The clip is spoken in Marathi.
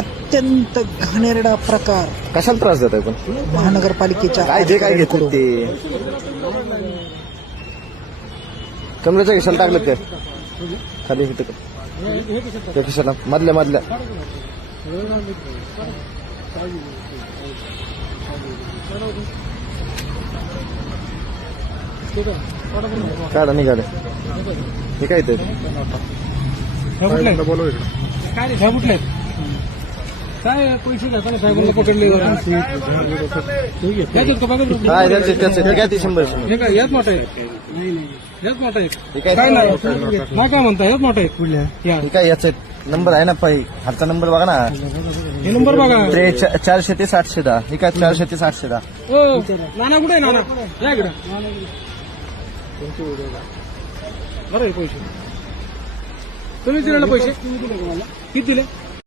अत्यंत घाणेरडा प्रकार कशाला त्रास देत आहे पण महानगरपालिकेच्या काय जे काय घेतलं ते कमरेच्या खिशाला टाकलं ते खाली इथं त्या खिशाला मधल्या काढा निघाले हे काय ते काय पैसे घेताना साहेबांना पकडले काय त्याचे काय ते 100 हे काय याच मोठा आहे याच मोठा आहे हे काय काय नाही काय म्हणता याच मोठा आहे पुढल्या हे काय याचे नंबर आहे ना हातचा नंबर बघा ना हे नंबर बघा 400 ते 710 हे काय 400 ते 710 हो नाना कुठे आहे नाना या इकडं बरं आहे पैसे तुम्ही दिलेला पैसे किती दिले